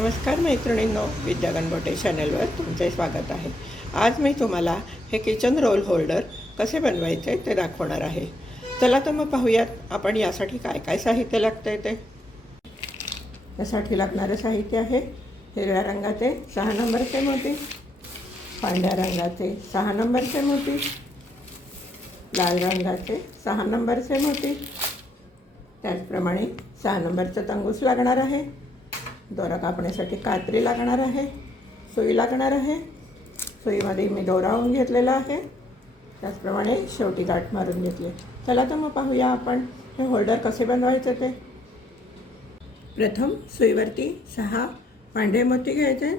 नमस्कार मैत्रिणींनो, विद्या गणबोटे चॅनलवर तुमचे स्वागत आहे। आज मी तुम्हाला हे किचन रोल होल्डर कसे बनवायचे ते दाखवणार आहे। चला तर मग पाहूयात आपण यासाठी काय काय साहित्य लागते ते। यासाठी लागणारे साहित्य आहे हिरव्या रंगाचे 6 नंबरचे मोती, पांढऱ्या रंगाचे 6 नंबरचे मोती, लाल रंगाचे 6 नंबरचे मोती, त्याचप्रमाणे 6 नंबरचा तंगूस लागणार आहे, दोरा कापण्यासाठी कात्री लागणार आहे, सुई लागणार आहे। सुईमध्ये मी दोरा ओवून घेतलेला आहे, त्याचप्रमाणे शेवटी गाठ मारून घेतली। चला तर मग पाहूया आपण हे होल्डर कसे बनवायचे ते। प्रथम सुईवरती 6 पांढरे मोती घ्यायचे,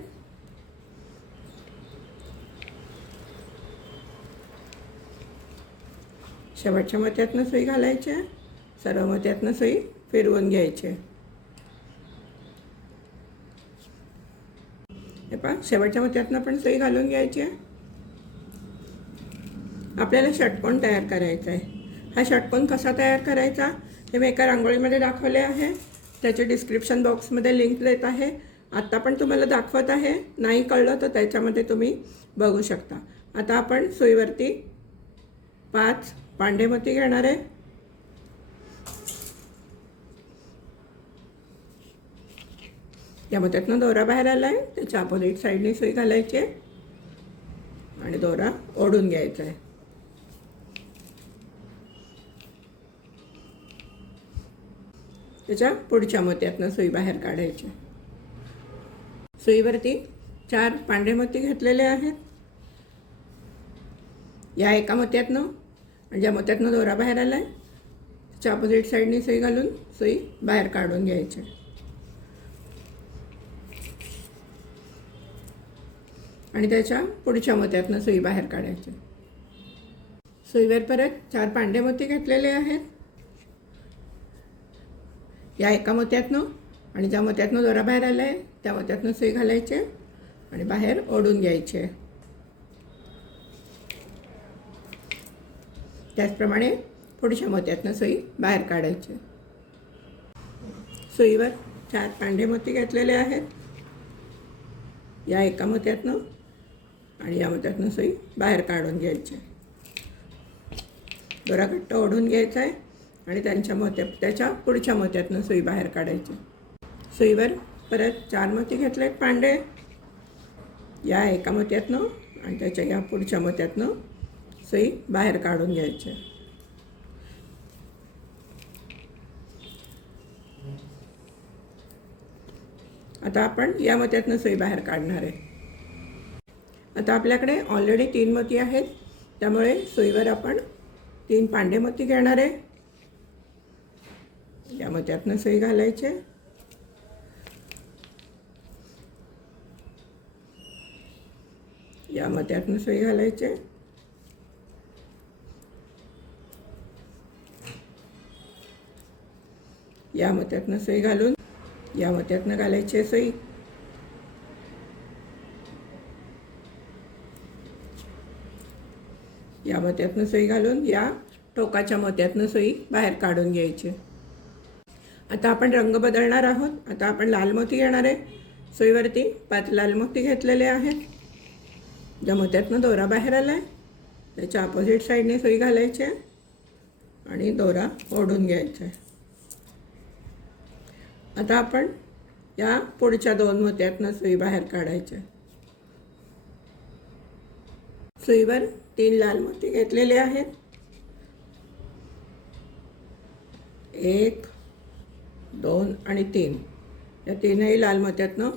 शेवटच्या मोत्यातनं सुई घालायची, सर्व मोत्यातनं सुई फिरवून घ्यायची। हे पहा, शेवटच्या मोत्यातनं पण सुई घालून घ्यायची आहे। आपल्याला षटकोन तयार करायचा आहे। हा षटकोन कसा तयार करायचा हे मी एका रांगोळीमध्ये दाखवले आहे, त्याचे डिस्क्रिप्शन बॉक्समध्ये लिंक देत आहे। आत्ता पण तुम्हाला दाखवत आहे, नाही कळलं तर त्याच्यामध्ये तुम्ही बघू शकता। आता आपण सुईवरती 5 पांढरे मोती घेणार आहे। या मोत्यातनं दोरा बाहेर आला आहे, त्याच्या अपोजिट साईडने सुई घालायची आहे आणि दोरा ओढून घ्यायचा आहे। त्याच्या पुढच्या मोत्यातनं सुई बाहेर काढायची। सुईवरती 4 पांढरे मोती घेतलेले आहेत। या एका मोत्यातनं आणि ज्या मोत्यातनं दोरा बाहेर आला आहे त्याच्या अपोजिट साईडने सुई घालून सुई बाहेर काढून घ्यायची आणि त्याच्या पुढच्या मोत्यातनं सुई बाहेर काढायची। सुईवर परत 4 पांढरे मोती घेतलेले आहेत। या एका मोत्यातनं आणि ज्या मोत्यातनं दोरा बाहेर आला आहे त्या मोत्यातनं सुई घालायची आणि बाहेर ओढून घ्यायचे। त्याचप्रमाणे पुढच्या मोत्यातनं सुई बाहेर काढायची। सुईवर 4 पांढरे मोती घेतलेले आहेत। या एका मोत्यातनं आणि या मोत्यातनं सुई बाहेर काढून घ्यायची। दोरा घट्ट ओढून घ्यायचा आहे आणि त्याच्या पुढच्या मोत्यातनं सुई बाहेर काढायची। सुईवर परत 4 मोती घेतलेत पांढरे। या एका मोत्यातनं आणि त्याच्या या पुढच्या मोत्यातनं सुई बाहेर काढून घ्यायची। आता आपण या मोत्यातनं सुई बाहेर काढणार आहे। आता आपल्याकडे ऑलरेडी 3 मोती आहेत, त्यामुळे सुईवर आपण 3 पांढरे मोती घेणार आहे। या मोत्यातनं सुई घालायची, या मोत्यातनं सुई घालायची, या मोत्यातनं सुई घालून या मोत्यातनं घालायची सुई, या मोत्यातनं सुई घालून या टोकाच्या मोत्यातनं सुई बाहेर काढून घ्यायची। आता आपण रंग बदलणार आहोत। आता आपण लाल मोती घेणार आहे। सुईवरती 5 लाल मोती घेतलेले आहेत। ज्या मोत्यातनं दोरा बाहेर आला आहे त्याच्या अपोजिट साईडने सुई घालायची आणि दोरा ओढून घ्यायचा आहे। आता आपण या पुढच्या 2 मोत्यातनं सुई बाहेर काढायची। सुईवर 3 लाल मोती घेतलेले आहेत। 1, 2 आणि 3 या 3ही लाल मोत्यातनं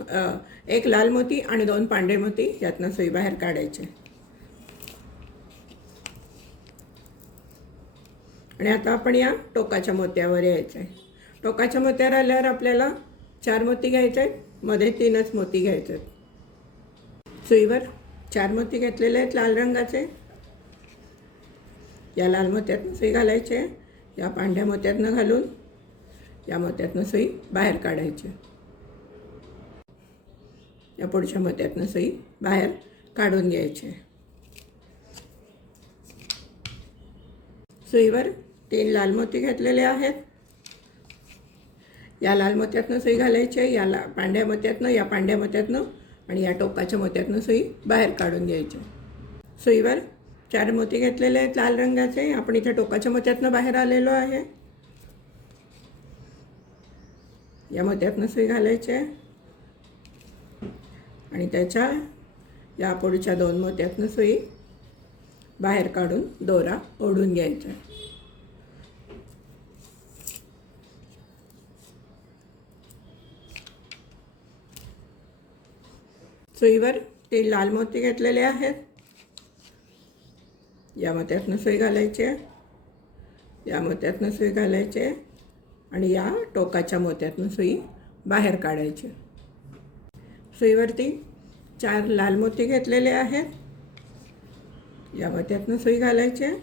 1 लाल मोती आणि 2 पांढरे मोती यातनं सुई बाहेर काढायचे आणि आता आपण या टोकाच्या मोत्यावर यायचं आहे। टोकाच्या मोत्यावर आल्यावर आपल्याला 4 मोती घ्यायचे आहेत, मध्ये 3च मोती घ्यायचे आहेत। सुईवर 4 मोती घेतलेले आहेत लाल रंगाचे। या लाल मोत्यातनं सुई घालायची, या पांढऱ्या मोत्यातनं घालून या मोत्यातनं सुई बाहेर काढायची, या पुढच्या मोत्यातनं सुई बाहेर काढून घ्यायची। सुईवर 3 लाल मोती घेतलेले आहेत। या लाल मोत्यातनं सुई घालायची आहे, या पांढऱ्या मोत्यातनं, या पांढऱ्या मोत्यातनं आणि या टोकाच्या मोत्यातनं सुई बाहेर काढून घ्यायची. सुईवर 4 मोती घेतलेले आहेत लाल रंगाचे. आपण इथे टोकाच्या मोत्यातनं बाहेर आलेलो आहे. या मोत्यातनं सुई घालायची आहे आणि त्याच्या या पुढच्या 2 मोत्यातनं सुई बाहेर काढून दोरा ओढून घ्यायचा. सुईवर 3 लाल मोती घेतलेले आहेत. या मोत्यातनं सुई घालायची आहे, या मोत्यातनं सुई घालायची आहे आणि या टोकाच्या मोत्यातनं सुई बाहेर काढायची. सुईवरती 4 लाल मोती घेतलेले आहेत. या मोत्यातनं सुई घालायची आहे,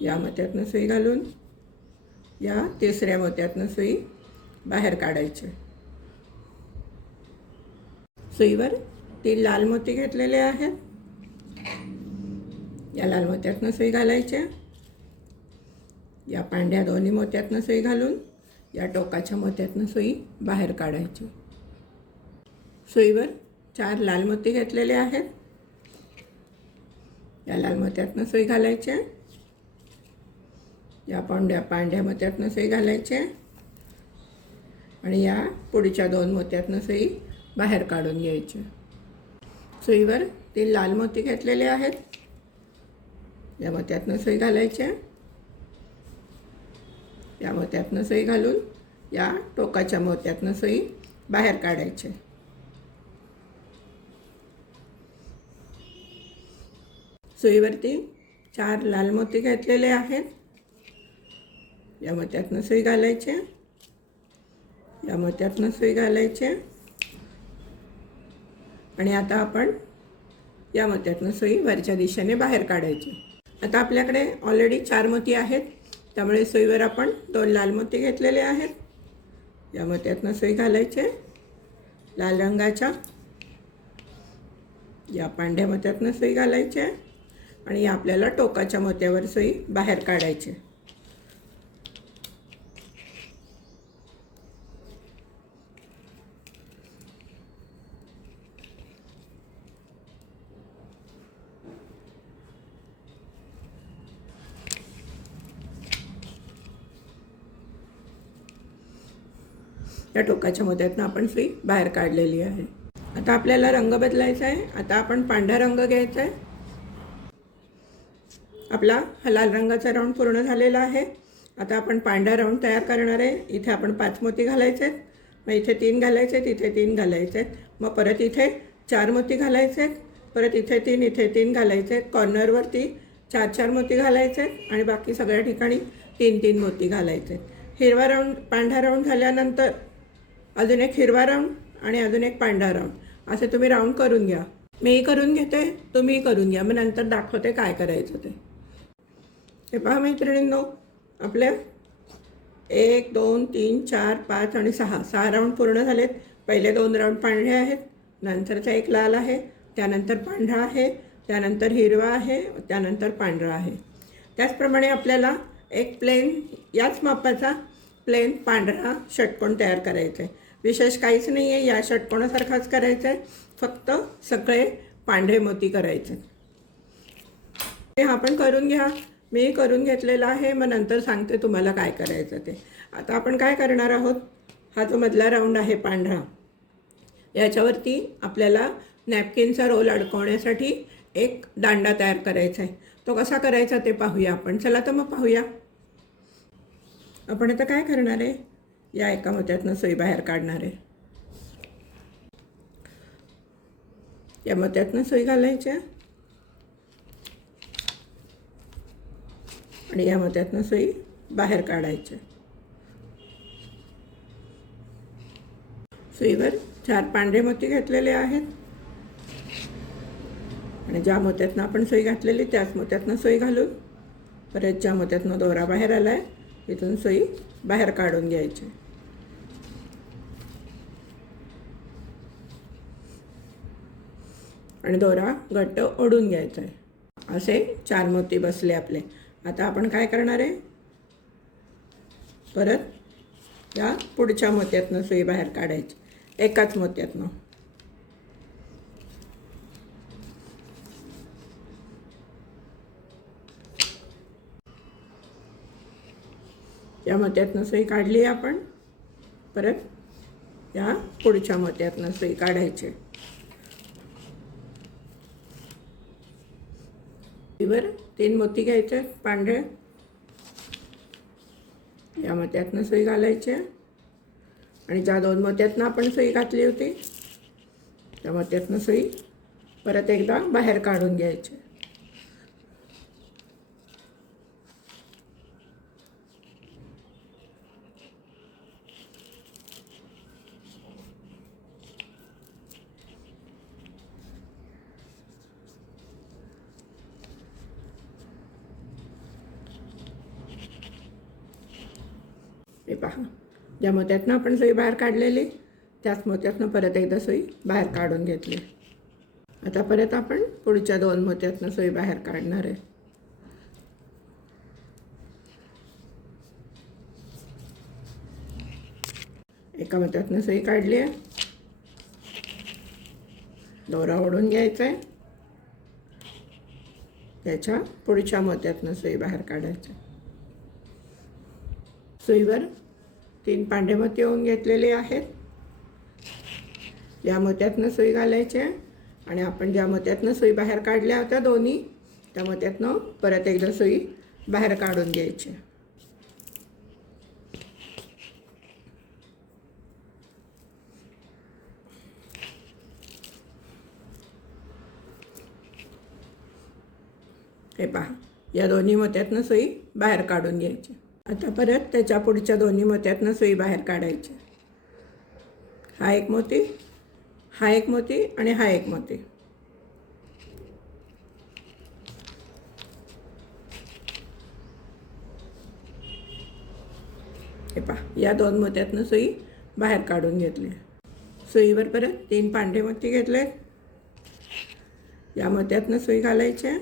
या मोत्यातनं सुई घालून या तिसऱ्या मोत्यातनं सुई बाहेर काढायची. सुईवर 3 लाल मोती घेतलेले आहेत. या लाल मोत्यातनं सुई घालायची, या पांढऱ्या दोन्ही मोत्यातनं सुई घालून या टोकाच्या मोत्यातनं सुई बाहेर काढायची. सुईवर 4 लाल मोती घेतलेले आहेत. या लाल मोत्यातनं सुई घालायची, या पांढऱ्या मोत्यातनं सुई घालायची आणि या पुढच्या 2 मोत्यातनं सुई बाहेर काढून घ्यायची. सुईवर 3 लाल मोती घेतलेले आहेत. या मोत्यातनं सुई घालायची, या मोत्यातनं सुई घालून या टोकाच्या मोत्यातनं सुई बाहेर काढायची. सुईवरती 4 लाल मोती घेतलेले आहेत. या मोत्यातनं सुई घालायची, या मोत्यातनं सुई घालायची आणि आता आपण या मोत्यातनं सुई वरच्या दिशेने बाहेर काढायची. आता आपल्याकडे ऑलरेडी 4 मोती आहेत, त्यामुळे सुईवर आपण 2 लाल मोती घेतलेले आहेत. या मोत्यातनं सुई घालायचे लाल रंगाच्या, या पांढऱ्या मोत्यातनं सुई घालायची आणि या आपल्याला टोकाच्या मोत्यावर सुई बाहेर काढायची. या टोकाच्या मोत्यातनं आपण सुई बाहेर काढलेली आहे. आता आपल्याला रंग बदलायचा आहे. आता आपण पांढरा रंग घ्यायचा आहे. आपला हा लाल रंगाचा राऊंड पूर्ण झालेला आहे. आता आपण पांढरा राऊंड तयार करणार आहे. इथे आपण 5 मोती घालायचे आहेत, मग इथे 3 घालायचे आहेत, इथे 3 घालायचे आहेत, मग परत इथे 4 मोती घालायचे आहेत, परत इथे 3, इथे 3 घालायचे आहेत, कॉर्नरवरती 4 मोती घालायचे आहेत आणि बाकी सगळ्या ठिकाणी 3 मोती घालायचे आहेत. हिरवा राऊंड पांढरा राऊंड झाल्यानंतर अजून एक हिरवा राऊंड आणि अजून एक पांढरा राऊंड असे तुम्ही राऊंड करून घ्या. मीही करून घेते, तुम्हीही करून घ्या, मग नंतर दाखवते काय करायचं ते. हे पहा मैत्रिणींनो, आपले 1 2 3 4 5 आणि 6 राऊंड पूर्ण झालेत. पहिले 2 राऊंड पांढरे आहेत, नंतरचा एक लाल आहे, त्यानंतर पांढरा आहे, त्यानंतर हिरवा आहे, त्यानंतर पांढरा आहे. त्याचप्रमाणे आपल्याला एक प्लेन याच मापाचा प्लेन पांढरा षटकोन तयार करायचा आहे. विशेष काहीच नाही आहे, या षटकोनासारखाच करायचा आहे, फक्त सगळे पांढरे मोती करायचे. हे आपण करून घ्या, मी करून घेतलेला आहे, मग नंतर सांगते तुम्हाला काय करायचं ते. आता आपण काय करणार आहोत, हा जो मधला राऊंड आहे पांढरा, याच्यावरती आपल्याला नॅपकिनचा रोल अडकवण्यासाठी एक दांडा तयार करायचा आहे. तो कसा करायचा ते पाहूया आपण. चला तर मग पाहूया. आपण आता काय करणार आहे, या एका मोत्यातनं सुई बाहेर काढणार आहे. या मोत्यातनं सुई घालायच्या आणि या मोत्यातनं सुई बाहेर काढायच्या. सुईवर 4 पांढरे मोती घेतलेले आहेत आणि ज्या मोत्यातनं आपण सुई घातलेली त्याच मोत्यातनं सुई घालून परत ज्या मोत्यातनं दोरा बाहेर आला आहे इथून सुई बाहेर काढून घ्यायची. आणि दोरा घट्ट ओढून घ्यायचा आहे. असे 4 मोती बसले आपले. आता आपण काय करणार आहे, परत या पुढच्या मोत्यातनं सुई बाहेर काढायची, एकाच मोत्यातनं. या मोत्यातनं सुई काढली आपण. परत या पुढच्या मोत्यातनं सुई काढायची. सुईवर 3 मोती घ्यायचे पांढरे. या मोत्यातनं सुई घालायची आणि ज्या 2 मोत्यातनं आपण सुई घातली होती त्या मोत्यातनं सुई परत एकदा बाहेर काढून घ्यायची. हे पहा, ज्या मोत्यातनं आपण सुई बाहेर काढलेली त्याच मोत्यातनं परत एकदा सुई बाहेर काढून घेतली. आता परत आपण पुढच्या 2 मोत्यातनं सुई बाहेर काढणार आहे. एका मोत्यातनं सुई काढली आहे. दोरा ओढून घ्यायचा आहे. त्याच्या पुढच्या मोत्यातनं सुई बाहेर काढायचं. सुईवर 3 पांढरे मोती येऊन घेतलेले आहेत. या मोत्यातनं सुई घालायची आणि आपण ज्या मोत्यातनं सुई बाहेर काढल्या होत्या दोन्ही त्या मोत्यातनं परत एकदा सुई बाहेर काढून घ्यायची. हे पहा, या दोन्ही मोत्यातनं सुई बाहेर काढून घ्यायची. आता परत त्याच्या पुढच्या दोन्ही मोत्यातनं सुई बाहेर काढायची. हा एक मोती, हा एक मोती आणि हा एक मोती. हे पहा, या 2 मोत्यातनं सुई बाहेर काढून घेतली. सुईवर परत 3 पांढरे मोती घेतले. या मोत्यातनं सुई घालायची.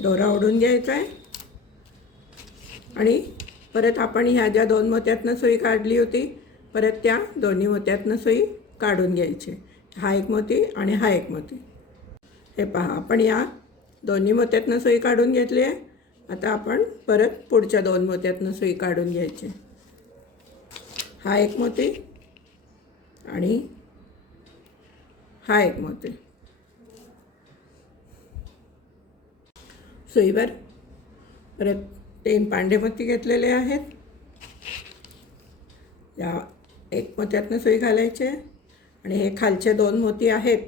दोरा ओढून घ्यायचा आहे आणि परत आपण ह्या ज्या 2 मोत्यातनं सुई काढली होती परत त्या दोन्ही मोत्यातनं सुई काढून घ्यायची. हा एक मोती आणि हा एक मोती. हे पहा, आपण या दोन्ही मोत्यातनं सुई काढून घेतली आहे. आता आपण परत पुढच्या 2 मोत्यातनं सुई काढून घ्यायची. हा एक मोती आणि हा एक मोती. सुईवर परत 3 पांढरे मोती घेतलेले आहेत. या एक मोत्यातनं सुई घालायचे आणि हे खालचे 2 मोती आहेत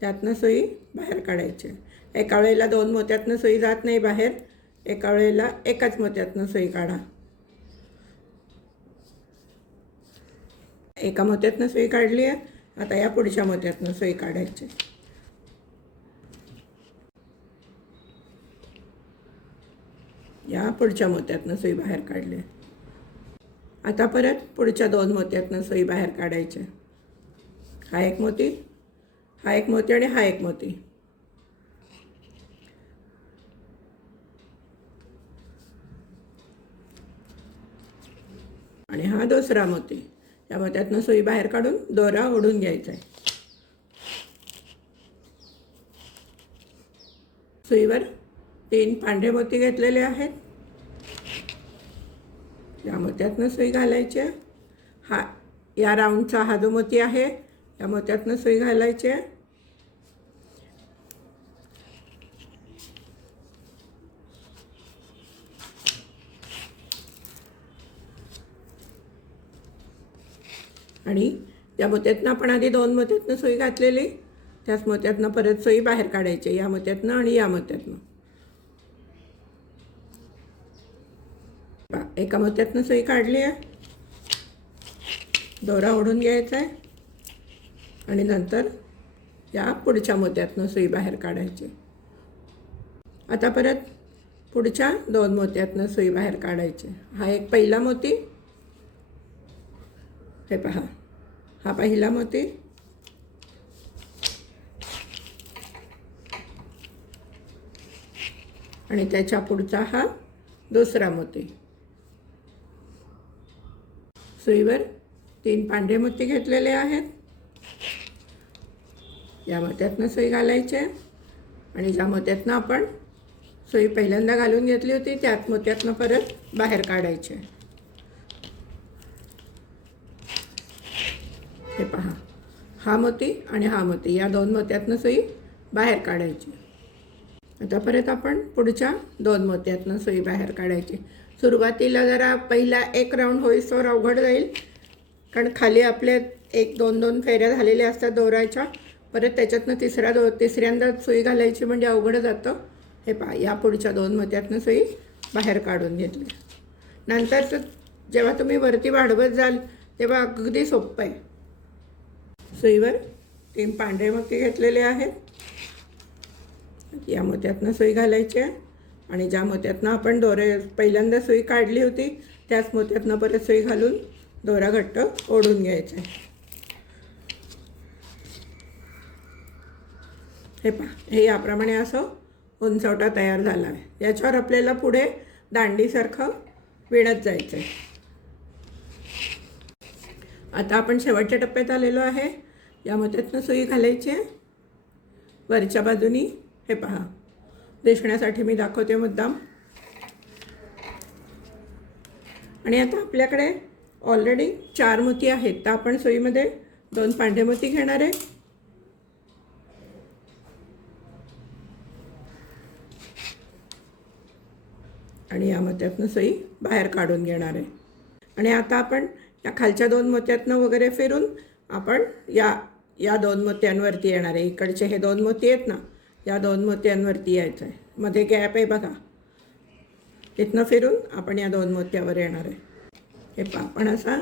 त्यातनं सुई बाहेर काढायचे. एका वेळेला 2 मोत्यातनं सुई जात नाही बाहेर, एका वेळेला एकाच मोत्यातनं सुई काढा. एका मोत्यातनं सुई काढली आहे. आता या पुढच्या मोत्यातनं सुई काढायची. या पुढच्या मोत्यातनं सुई बाहेर काढली. आता परत पुढच्या 2 मोत्यातनं सुई बाहेर काढायची. हा एक मोती, हा एक मोती आणि हा एक मोती. आणि हा दुसरा मोती. या मोत्यातनं सुई बाहेर काढून दोरा ओढून घ्यायचा आहे. सुईवर 3 पांढरे मोती घेतलेले आहेत. या मोत्यातनं सुई घालायची. हा या राऊंडचा हा जो मोती आहे या मोत्यातनं सुई घालायची. आणि त्या मोत्यातनं आपण आधी 2 मोत्यातनं सुई घातलेली त्याच मोत्यातनं परत सुई बाहेर काढायची. या मोत्यातनं आणि या मोत्यातनं. एका मोत्यातनं सुई काढली आहे. दोरा ओढून घ्यायचा आहे आणि नंतर या पुढच्या मोत्यातनं सुई बाहेर काढायची. आता परत पुढच्या 2 मोत्यातनं सुई बाहेर काढायची. हा एक पहिला मोती. हे पहा, हा पहिला मोती. आणि त्याच्या पुढचा हा दुसरा मोती. सुईवर 3 पांढरे मोती घेतलेले आहेत. या मोत्यातनं सुई घालायची आणि ज्या मोत्यातनं आपण सुई पहिल्यांदा घालून घेतली होती त्याच मोत्यातनं परत बाहेर काढायचे. हे पहा, हा मोती आणि हा मोती या 2 मोत्यातनं सुई बाहेर काढायची. आता परत आपण पुढच्या 2 मोत्यातनं सुई बाहेर काढायची. सुरुवातीला जरा पहिला एक राऊंड होईस्तोवर अवघड जाईल, कारण खाली आपले 1-2 फेऱ्या झालेल्या असतात दोऱ्याच्या. परत त्याच्यातनं तिसऱ्यांदा सुई घालायची म्हणजे अवघड जातं. हे पहा, या पुढच्या 2 मोत्यातनं सुई बाहेर काढून घेतली. नंतर जेव्हा तुम्ही वरती वाढवत जाल तेव्हा अगदी सोपं आहे. सुईवर 3 पांढरे मोती घेतलेले आहेत. या मोत्यातनं सुई घालायची आहे आणि ज्या मोत्यातनं आपण पहिल्यांदा सुई काढली होती त्याच मोत्यातनं परत सुई घालून दोरा घट्ट ओढून घ्यायचा आहे. हे पहा, हे याप्रमाणे असं उंचवटा तयार झाला आहे. याच्यावर आपल्याला पुढे दांडीसारखं विणत जायचं आहे. आता आपण शेवटच्या टप्प्यात आलेलो आहे. या मोत्यातनं सुई घालायची आहे वरच्या बाजूनी. हे पहा, दिसण्यासाठी मी दाखवते मुद्दाम. आणि आता आपल्याकडे ऑलरेडी 4 मोती आहेत, तर आपण सुईमध्ये 2 पांढरे मोती घेणार आहे. आणि या मोत्यातनं सुई बाहेर काढून घेणार आहे. आणि आता आपण या खालच्या 2 मोत्यातनं वगैरे फिरून आपण या 2 मोत्यांवरती येणार आहे. इकडचे हे 2 मोती आहेत ना, या 2 मोत्यांवरती यायचं आहे. मध्ये गॅप आहे बघा, इथनं फिरून आपण या 2 मोत्यावर येणार आहे. हे पहा, आपण असा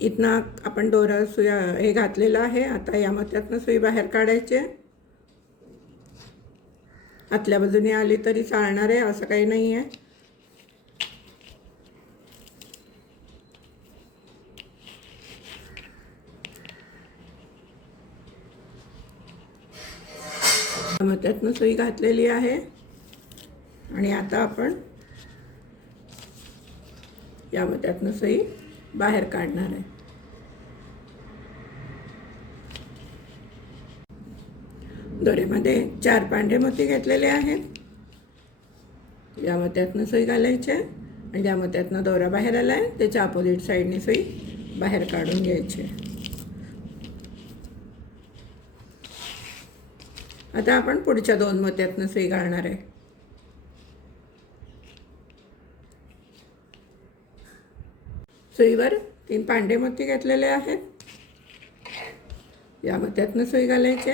इथनं आपण दोरा सुया हे घातलेलं आहे. आता या मोत्यातनं सुई बाहेर काढायची आहे. आतल्या बाजूने आली तरी चालणार आहे, असं काही नाही आहे. मोत्यातनं सुई घातलेली आहे आणि आता आपण या मोत्यातनं सुई बाहेर काढणार आहे. दोऱ्यामध्ये 4 पांढरे मोती घेतलेले आहेत. या मोत्यातनं सुई घालायची आणि ज्या मोत्यातनं दोरा बाहेर आला आहे त्याच्या अपोजिट साईडने सुई बाहेर काढून घ्यायची. आता आपण पुढच्या 2 मोत्यातनं सुई घालणार आहे. सुईवर 3 पांढरे मोती घेतलेले आहेत. या मोत्यातनं सुई घालायची.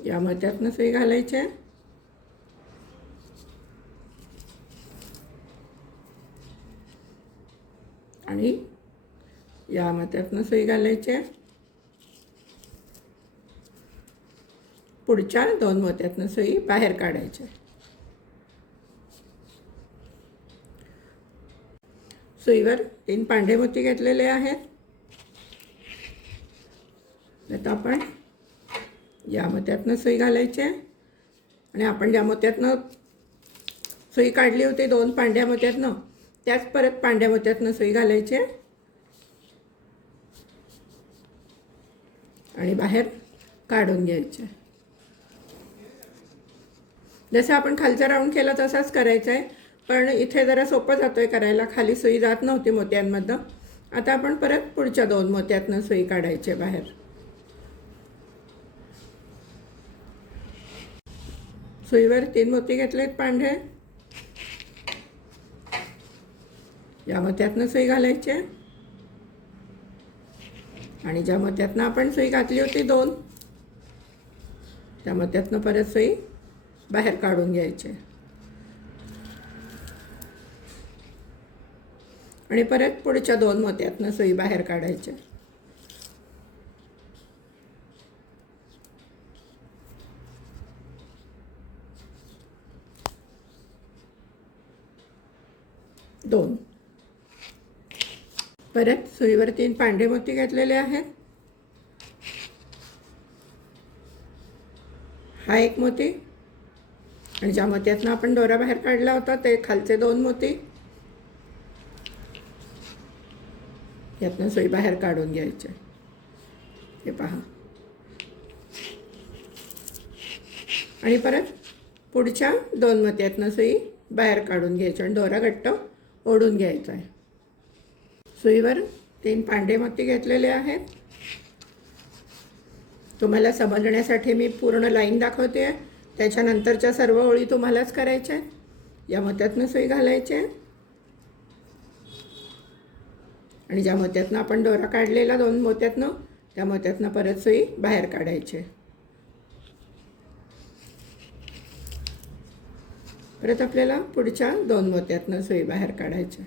या मोत्यातनं सुई घालायची आणि या मोत्यातनं सुई घालायची. पुढच्या 2 मोत्यातनं सुई बाहेर काढायची. सुईवर 3 पांढरे मोती घेतलेले आहेत. आता आपण या मोत्यातनं सुई घालायची आणि आपण ज्या मोत्यातनं सुई काढली होती 2 पांढऱ्या मोत्यातनं त्याच परत पांढऱ्या मोत्यातनं सुई घालायची आणि बाहेर काढून घ्यायचे. जसं आपण खालचा राऊंड केला तसाच करायचा आहे, पण इथे जरा सोपं जातो आहे करायला. खाली सुई जात नव्हती मोत्यांमधनं. आता आपण परत पुढच्या 2 मोत्यातनं सुई काढायचे बाहेर. सुईवर 3 मोती घेतलेत पांढरे. या मोत्यातनं सुई घालायची आणि ज्या मोत्यातनं आपण सुई घातली होती 2 त्या मोत्यातनं परत सुई बाहेर काढून घ्यायचे आणि परत पुढच्या 2 मोत्यातनं सुई बाहेर काढायचे. दोन परत सुईवर 3 पांढरे मोती घेतलेले आहेत. हा एक मोती आणि ज्या मोत्यातनं आपण दोरा बाहेर काढला होता ते खालचे 2 मोती यातनं सुई बाहेर काढून घ्यायचे. हे पहा. आणि परत पुढच्या 2 मोत्यातनं सुई बाहेर काढून घ्यायची आणि दोरा घट्ट ओढून घ्यायचा आहे. सुईवर 3 पांढरे मोती घेतलेले आहेत. तुम्हाला समजण्यासाठी मी पूर्ण लाईन दाखवते. त्याच्यानंतरच्या सर्व ओळी तुम्हालाच करायच्या आहेत. या मोत्यातनं सुई घालायची आणि ज्या मोत्यातनं आपण दोरा काढलेला 2 मोत्यातनं त्या मोत्यातनं परत सुई बाहेर काढायची. परत आपल्याला पुढच्या 2 मोत्यातनं सुई बाहेर काढायची.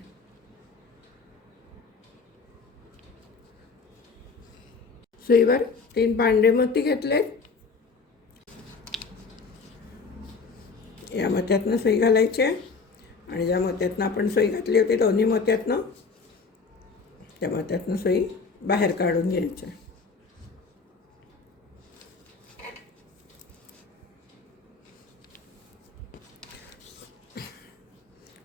सुईवर 3 पांढरे मोती घेतले. या मोत्यातनं सुई घालायची आणि ज्या मोत्यातनं आपण सुई घातली होती दोन्ही मोत्यातनं त्या मोत्यातनं सुई बाहेर काढून घ्यायची.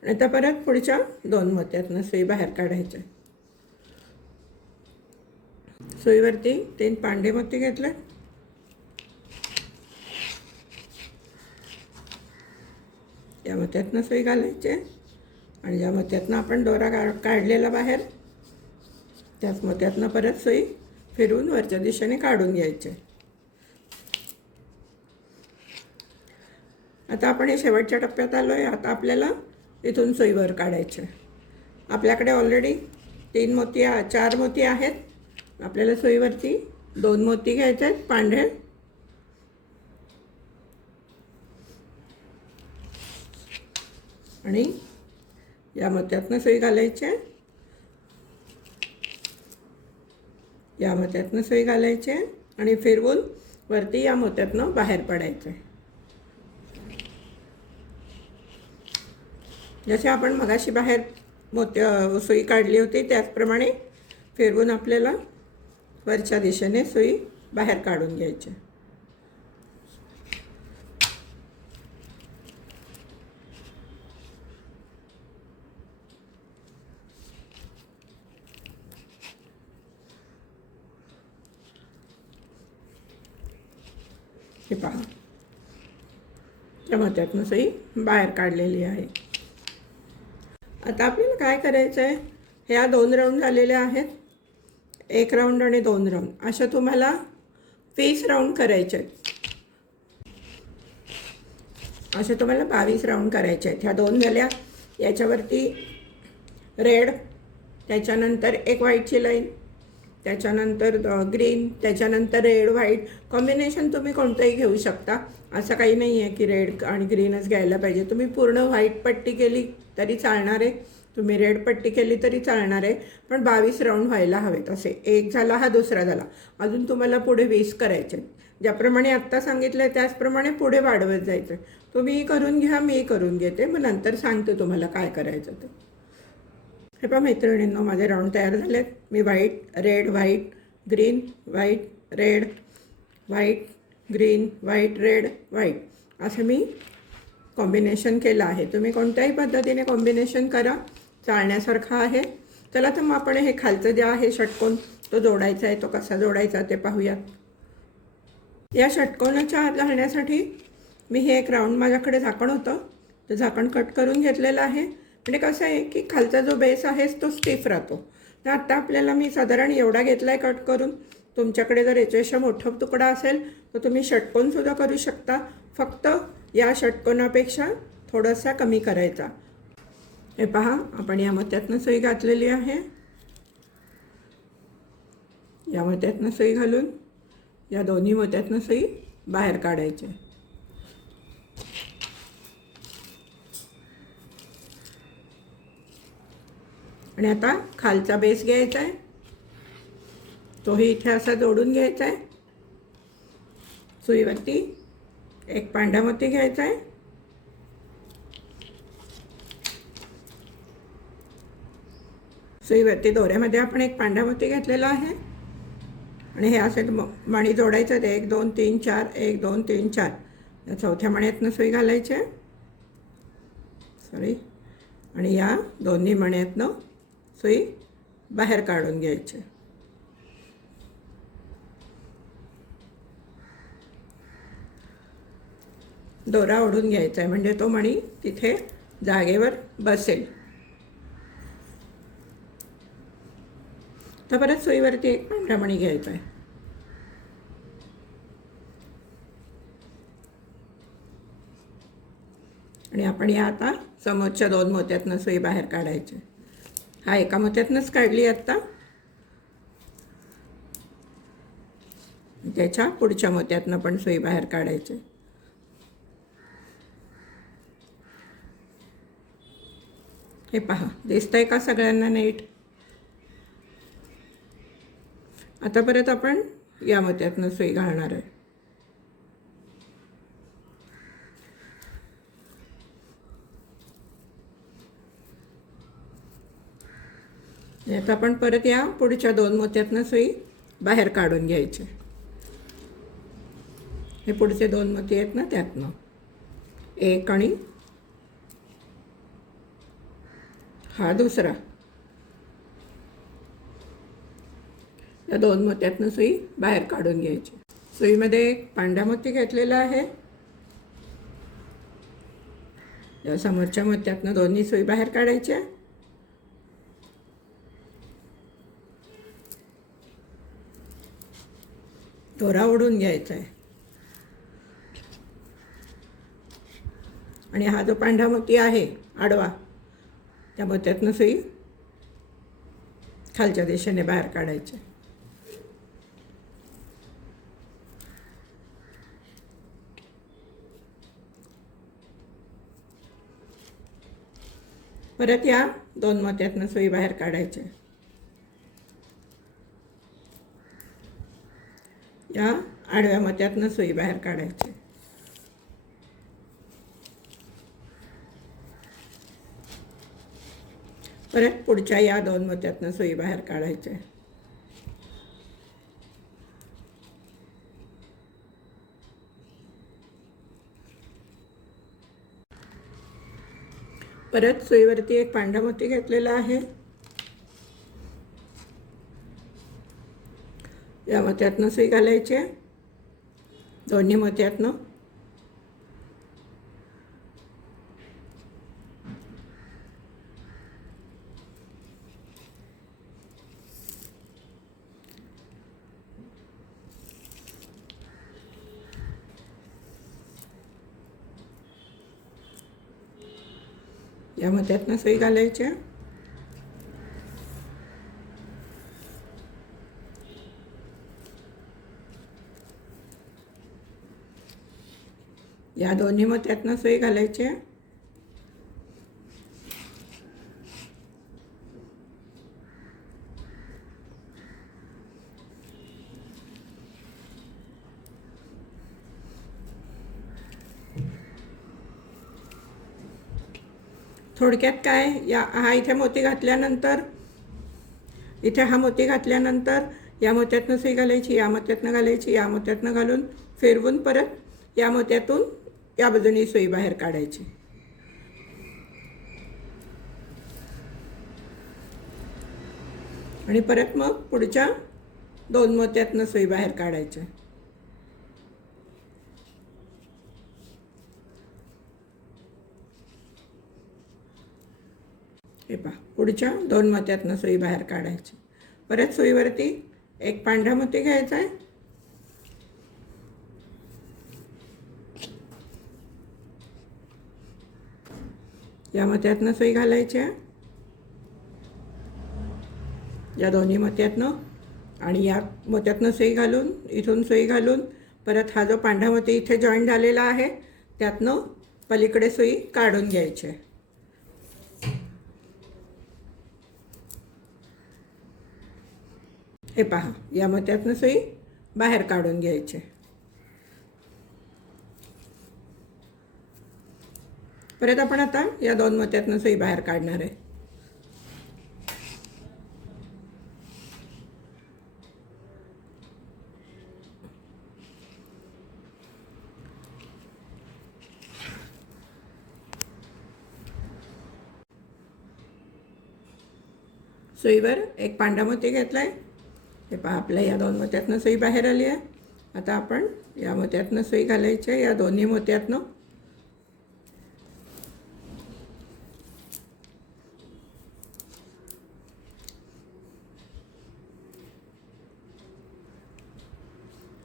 आणि आता परत पुढच्या 2 मोत्यातनं सुई बाहेर काढायच्या. सुईवरती 3 पांढरे मोती घेतले. या मोत्यातनं सुई घालायची आणि ज्या मोत्यातनं आपण दोरा काढलेला बाहेर त्याच मोत्यातनं परत सुई फिरवून वरच्या दिशेने काढून घ्यायचे. आता आपण हे शेवटच्या टप्प्यात आलो आहे. आता आपल्याला इथून सुई वर काढायचे. आपल्याकडे ऑलरेडी 3 मोती 4 मोती आहेत. आपल्याला सुईवरती 2 मोती घ्यायचे आहेत पांढरे आणि या मोत्यातनं सुई घालायची. या मोत्यातनं सुई घालायची आणि फिरवून वरती या मोत्यातनं बाहेर पडायचं. जसे आपण मगाशी बाहेर सुई काढली होती त्याचप्रमाणे फिरवून आपल्याला वरच्या दिशेने सुई बाहेर काढून घ्यायची. हे पहा. त्या मोत्यातनं सुई बाहेर काढलेली आहे. आता आपल्याला काय करायचं आहे. ह्या 2 राऊंड झालेल्या आहेत. 1 राऊंड आणि 2 राऊंड अशा तुम्हाला 20 राऊंड करायचे आहेत. असे तुम्हाला 22 राऊंड करायचे आहेत. ह्या 2 झाल्या. याच्यावरती रेड, त्याच्यानंतर एक व्हाईटची लाईन, त्याच्यानंतर ग्रीन, त्याच्यानंतर रेड व्हाईट. कॉम्बिनेशन तुम्ही कोणतंही घेऊ शकता. असं काही नाही आहे की रेड आणि ग्रीनच घ्यायला पाहिजे. तुम्ही पूर्ण व्हाईट पट्टी केली तरी चालणार आहे. तुम्ही रेड पट्टी केली तरी चालणार आहे. पण 22 राऊंड व्हायला हवेत. असे एक झाला, हा दुसरा झाला. अजून तुम्हाला पुढे 20 करायचे. ज्याप्रमाणे आत्ता सांगितलं आहे त्याचप्रमाणे पुढे वाढवत जायचं. तुम्ही करून घ्या, मी करून घेते, मग नंतर सांगते तुम्हाला काय करायचं ते. हे पहा मैत्रिणींनो, माझे राऊंड तयार झालेत. मी white, red, white, green, white, red, white, green, white, red, white असं मी कॉम्बिनेशन केलं आहे. तुम्ही कोणत्याही पद्धतीने कॉम्बिनेशन करा, चालण्यासारखं आहे. चला तर मग आपण हे खालचं जे आहे षटकोन तो जोडायचा आहे. तो कसा जोडायचा ते पाहूयात. या षटकोनाच्या आत घालण्यासाठी मी हे 1 राऊंड माझ्याकडे झाकण होतं तर झाकण कट करून घेतलेलं आहे. म्हणजे कसं आहे की खालचा जो बेस आहे तो स्टिफ राहतो. तर आत्ता आपल्याला मी साधारण एवढा घेतला आहे कट करून. तुमच्याकडे जर याच्यापेक्षा मोठा तुकडा असेल तर तुम्ही षटकोनसुद्धा करू शकता. फक्त या षटकोनापेक्षा थोडासा कमी करायचा. हे पहा, आपण या मोत्यातनं सुई घातलेली आहे. या मोत्यातनं सुई घालून या दोन्ही मोत्यातनं सुई बाहेर काढायची. आणि आता खालचा बेस घ्यायचा आहे. तोही इथे असा जोडून घ्यायचा आहे. सुईवरती 1 पांढरा मोती घ्यायचा आहे. सुईवरती दोऱ्यामध्ये आपण 1 पांढरा मोती घेतलेला आहे आणि हे असे मणी जोडायचं. 1 2 3 4 1 2 3 4 या चौथ्या मण्यातनं सुई घालायची आहे, सॉरी, आणि या दोन्ही मण्यातनं सुई बाहेर काढून घ्यायची. दोरा ओढून घ्यायचा आहे म्हणजे तो मणी तिथे जागेवर बसेल. तर परत सुईवरती एक पांढरा मणी घ्यायचा आहे. आणि आपण या आता समोरच्या 2 मोत्यातनं सुई बाहेर काढायची. हा एका मोत्यातनंच काढली आत्ता. त्याच्या पुढच्या मोत्यातनं पण सुई बाहेर काढायची. हे पहा, दिसतंय का सगळ्यांना नीट? आता परत आपण या मोत्यातनं सुई घालणार आहे. आता आपण परत या पुढच्या 2 मोत्यातनं सुई बाहेर काढून घ्यायची. हे पुढचे 2 मोती आहेत ना, त्यातनं एक आणि हा दुसरा. या 2 मोत्यातनं सुई बाहेर काढून घ्यायची. सुईमध्ये एक पांढरा मोती घेतलेला आहे. या समोरच्या मोत्यातनं दोन्ही सुई बाहेर काढायच्या. दोरा ओढून घ्यायचा आहे आणि हा जो पांढरा मोती आहे आडवा, त्या मोत्यातनं सुई खालच्या दिशेने बाहेर काढायची. परत या 2 मोत्यातनं सुई बाहेर काढायची. या आडव्या मोत्यातनं सुई बाहेर काढायची. परत पुढच्या या 2 मोत्यातनं सुई बाहेर काढायची. परत सुईवरती एक पांढरा मोती घेतलेला आहे. या मोत्यातनं सुई घालायची, दोन्ही मोत्यातनं. या मोत्यातनं सुई घालायची. या दोन्ही मोत्यातनं सुई घालायची. थोडक्यात काय, हा इथे मोती घातल्यानंतर, इथे हा मोती घातल्यानंतर या मोत्यातनं सुई घालायची, या मोत्यातनं घालायची, या मोत्यातनं घालून फिरवून परत या मोत्यातून या बाजूने सुई बाहेर काढायची. आणि परत मग पुढच्या 2 मोत्यातनं सुई बाहेर काढायची. हे पहा, पुढच्या 2 मोत्यातनं सुई बाहेर काढायची. परत सुईवरती एक पांढरा मोती घ्यायचा आहे. या मोत्यातनं सुई घालायची, या दोन्ही मोत्यातनं, आणि या मोत्यातनं सुई घालून, इथून सुई घालून परत हा जो पांढरा मोती इथे जॉईन झालेला आहे त्यातनं पलीकडे सुई काढून घ्यायची. हे पहा, या मोत्यातनं सुई बाहेर काढून घ्यायची. परत आपण आता या 2 मोत्यातनं सुई बाहेर काढणार आहे. सुईवर एक पांढरा मोती घेतला आहे. हे पहा, आपल्या या 2 मोत्यातनं सुई बाहेर आली आहे. आता आपण या मोत्यातनं सुई घालायची आहे, या दोन्ही मोत्यातनं.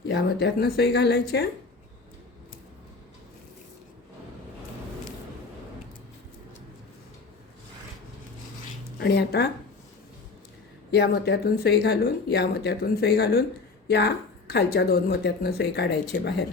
या मोत्यातनं सुई घालायची आहे. आणि आता या मोत्यातून सुई घालून, या मोत्यातून सुई घालून या खालच्या 2 मोत्यातनं सुई काढायची बाहेर.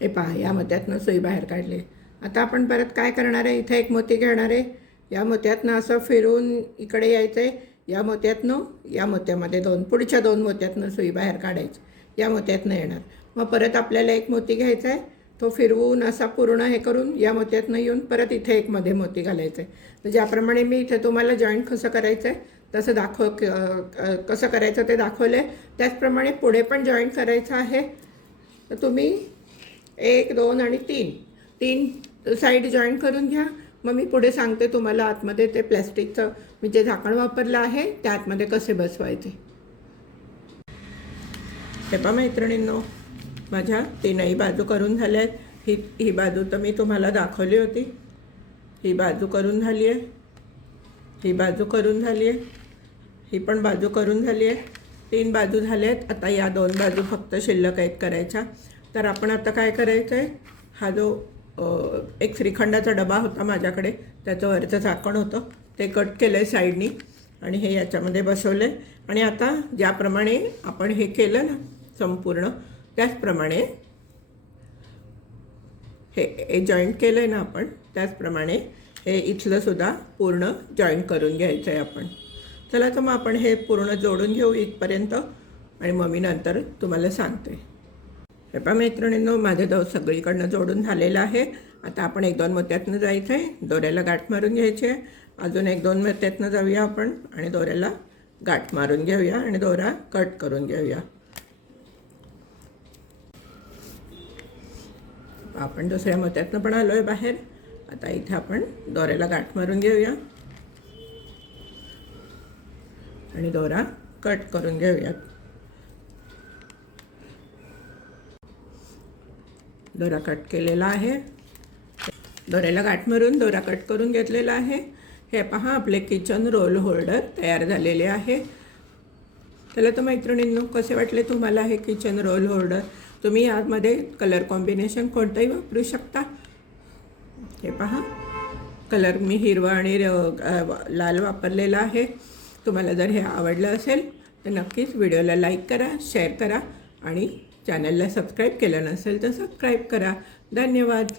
हे पहा, या मोत्यातनं सुई बाहेर काढली. आता आपण परत काय करणार आहे, इथे एक मोती घेणार आहे. या मोत्यातनं असं फिरून इकडे यायचं आहे. या मोत्यातनं या मोत्यामध्ये पुढच्या 2 मोत्यातनं सुई बाहेर काढायची. या मोत्यातनं येणार. मग परत आपल्याला एक मोती घ्यायचा आहे, तो फिरवून असा पूर्ण हे करून या मोत्यातनं येऊन परत इथे एक मध्ये मोती घालायचं आहे. तर ज्याप्रमाणे मी इथे तुम्हाला जॉईंट कसं करायचं आहे तसं कसं करायचं ते दाखवलं आहे. त्याचप्रमाणे पुढे पण जॉईंट करायचं आहे. तर तुम्ही 1, 2 आणि 3 साईड जॉईंट करून घ्या. मग मी पुढे सांगते तुम्हाला आतमध्ये ते प्लॅस्टिकचं मी जे झाकण वापरलं आहे त्या आतमध्ये कसे बसवायचे. हे पहा मैत्रिणींनो, माझ्या 3ही बाजू करून झाल्या आहेत. ही बाजू तर मी तुम्हाला दाखवली होती. ही बाजू करून झाली आहे, ही बाजू करून झाली आहे, ही पण बाजू करून झाली आहे. 3 बाजू झाल्या आहेत. आता या 2 बाजू फक्त शिल्लक आहेत करायच्या. तर आपण आता काय करायचं आहे, हा जो एक श्रीखंडाचा डबा होता माझ्याकडे, त्याचं वरचं झाकण होतं ते कट केलं आहे साईडनी आणि हे याच्यामध्ये बसवलं आहे. आणि आता ज्याप्रमाणे आपण हे केलं ना संपूर्ण, त्याचप्रमाणे हे जॉईंट केलं आहे ना आपण, त्याचप्रमाणे हे इथलंसुद्धा पूर्ण जॉईंट करून घ्यायचं आहे आपण. चला तर मग आपण हे पूर्ण जोडून घेऊ इथपर्यंत आणि मग मी नंतर तुम्हाला सांगते. हे पहा मैत्रिणींनो, माझं सगळीकडनं जोडून झालेलं आहे. आता आपण 1-2 मोत्यातनं जायचं आहे, दोऱ्याला गाठ मारून घ्यायची आहे. अजून 1-2 मोत्यातनं जाऊया आपण आणि दोऱ्याला गाठ मारून घेऊया आणि दोरा कट करून घेऊया. आपण दुसऱ्या मोत्यातनं पण आलो आहे बाहेर. आता इथे आपण दोऱ्याला गाठ मारून घेऊया आणि दोरा कट करून घेऊयात. दोरा कट केलेला आहे. दोऱ्याला गाठ मारून दोरा कट करून घेतलेला आहे. हे पहा, आपले किचन रोल होल्डर तयार झालेले आहे. चला तर मैत्रिणींनो, कसे वाटले तुम्हाला हे किचन रोल होल्डर? तुम्ही यामध्ये कलर कॉम्बिनेशन कोणतंही वापरू शकता. हे पहा, कलर मी हिरवा आणि लाल वापरलेला आहे. तुम्हाला जर हे आवडलं असेल तर नक्कीच व्हिडिओला लाईक करा, शेअर करा आणि चॅनलला सबस्क्राईब केलं नसेल तर सबस्क्राईब करा. धन्यवाद.